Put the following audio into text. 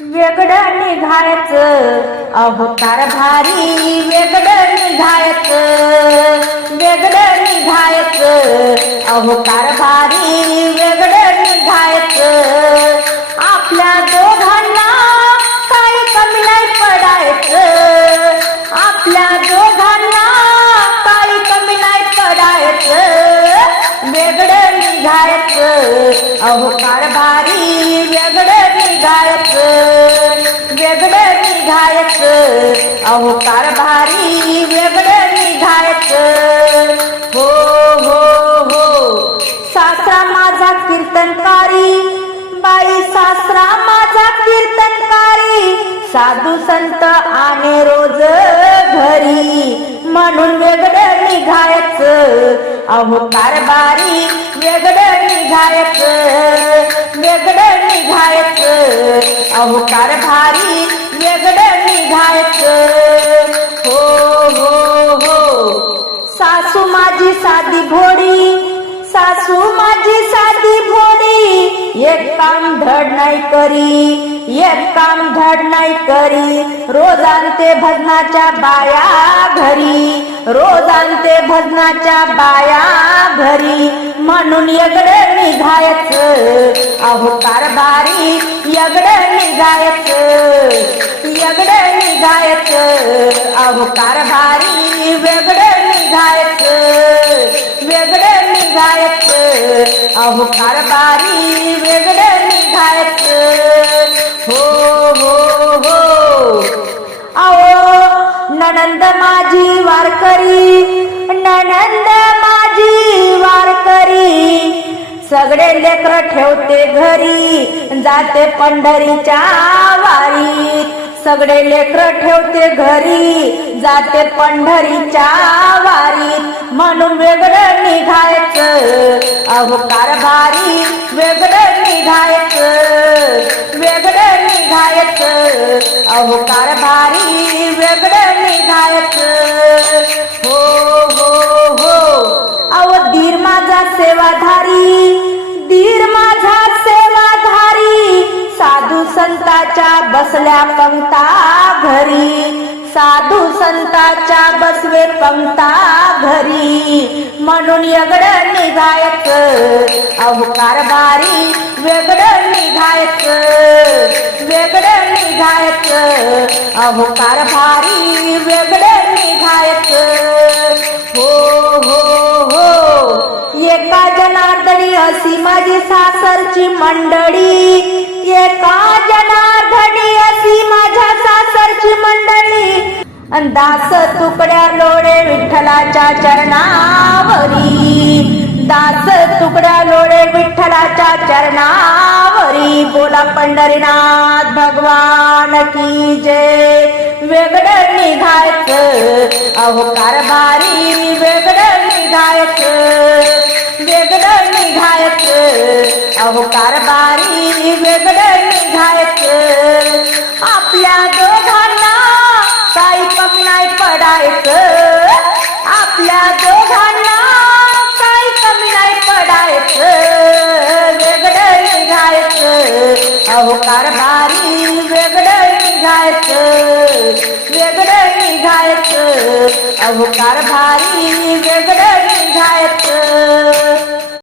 वेगळं निघायचं. अहो कारभारी वेगळं निघायचं. वेगळं निघायचं. अहो कारभारी वेगळं निघायचं. आपल्या दोघांना काही कमी नाही पडायचं. आपल्या दोघांना काही कमी नाही पडायचं. वेगळं निघायचं. अहो निघायचं वेगळं निघायचं अहो कारभारी वेगळं निघायचं हो हो हो. सासरा माझा कीर्तनकारी बाई सासरा माझा कीर्तनकारी. साधू संत आणे रोज घरी म्हणून वेगळं निघायचं अहो कारभारी वेगळं निघायचं वेगळं निघायचं. अहो कारभारी वेगळं निघायचं. हो हो हो. सासू माझी साधी भोडी सासू माझी साधी भोडी एक काम धड नाही करी एक काम धड नाही करी. रोज आणते भजनाच्या बाया घरी. रोज आणते भजनाच्या बाया घरी. म्हणून यगड निघायच. अहो कारभारी यगड निघायच. यगड निघायच. अहो कारभारी वेगड निघायच. वेगड निघायच. अहो कारभारी वेगळं माझी वारकरी ननंद माझी वारकरी. सगळे लेकर ठेवते घरी जाते पंढरीच्या वारीत. सगळे लेकर ठेवते घरी जाते पंढरीच्या वारीत. म्हणून वेगळं निघायचं अहो कारभारी वेगळं निघायचं वेगळं निघायचं. अहो कारभारी वेगळं निघायचं. संताच्या बसल्या पंक्ता घरी. साधू संताच्या बसवे पंक्ता घरी. म्हणून यगड निघायच अहो कारभारी वेगड निघायच वेगड निघायच अहो कारभारी माझी सासरची मंडळी एका जनार्दनी अशी माझ्या सासरची मंडळी. दास तुकड्या लोळे विठ्ठलाच्या चरणावरी. दास तुकड्या लोळे विठ्ठलाच्या चरणावरी. बोला पंढरीनाथ भगवान की जय. वेगळं निघायचं अहो कारभारी वेगळं निघायचं. हो कारभारी वेगळं निघायचं. आपल्या दोघांना काही पण नाही पडायचं. आपल्या दोघांना काही कमी नाही पडायचं. वेगळं निघायचं. अहो कारभारी वेगळं निघायचं. वेगळं निघायचं. अहो कारभारी वेगळं निघायचं.